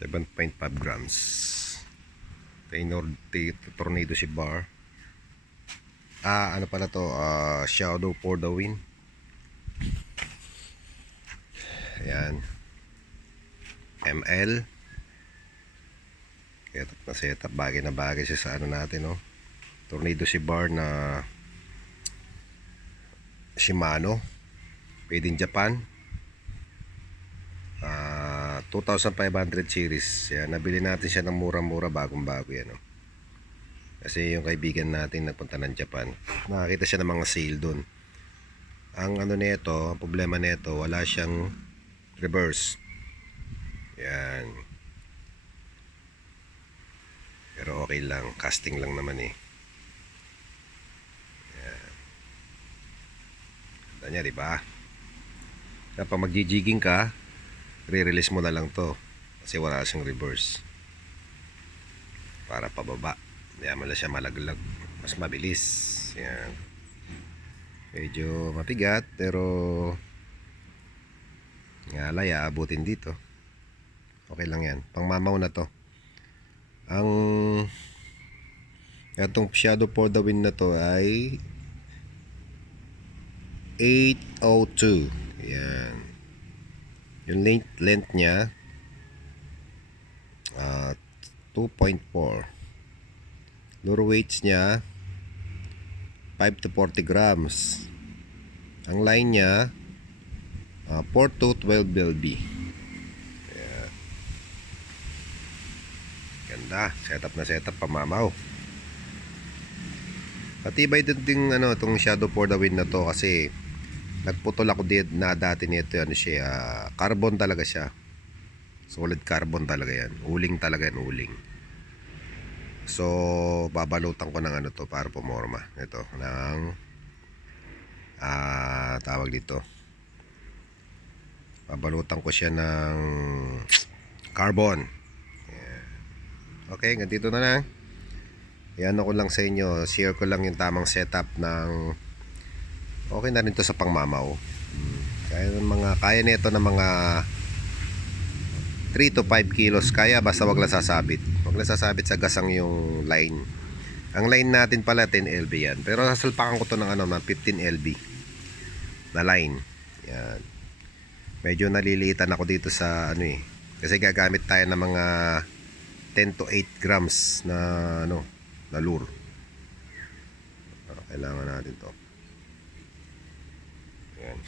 7.5 grams. Tornado si bar. Ano pala to? Shadow for the wind. Ayan. ML. Setup na setup. Bagay na bagay siya sa ano natin, no? Tornado si bar na Shimano. Made in Japan. 2500 series. Yan, nabili natin siya ng mura-mura, bagong-bago yan, no? Kasi yung kaibigan natin nagpunta ng Japan, nakakita siya ng mga sale doon. Ang ano nito, ang problema nito, wala siyang reverse. Yan. Pero okay lang, casting lang naman eh. Yan. Ganda niya, diba? Kapag mag-jigging ka, re-release mo na lang to kasi wala siyang reverse para pababa. Kaya mo na siya malaglag, mas mabilis. Yan. Medyo mabigat pero ngalay, aabutin dito. Okay lang yan, pangmamaw na to. Ang itong Shadow for the Wind na to ay 802. Yan. Yung length niya 2.4. Lure weights niya 5 to 40 grams. Ang line niya 4 to 12 LB. Yeah. Ganda, setup na setup, pamamaw. Patibay din ano tong Shadow for the Wind na to kasi nagputol ako na dati nito, ano siya, carbon talaga siya. Solid carbon talaga yan. Uling talaga yan, uling. So, babalutan ko ng ano to para pumorma. Ito, ng tawag dito. Babalutan ko siya ng carbon. Yeah. Okay, ganito na lang. Yan ako lang sa inyo. Share ko lang yung tamang setup ng okay na rin to sa pangmamaw. Kaya nito ng mga 3 to 5 kilos kaya, basta wag lang sasabit. Wag lang sasabit sa gasang yung line. Ang line natin pala 10 LB yan. Pero sasalpakan ko to ng ano, 15 LB na line. Yan. Medyo naliliitan ako dito sa ano eh. Kasi gagamit tayo ng mga 10 to 8 grams na ano, na lure. Kailangan natin to. Yan.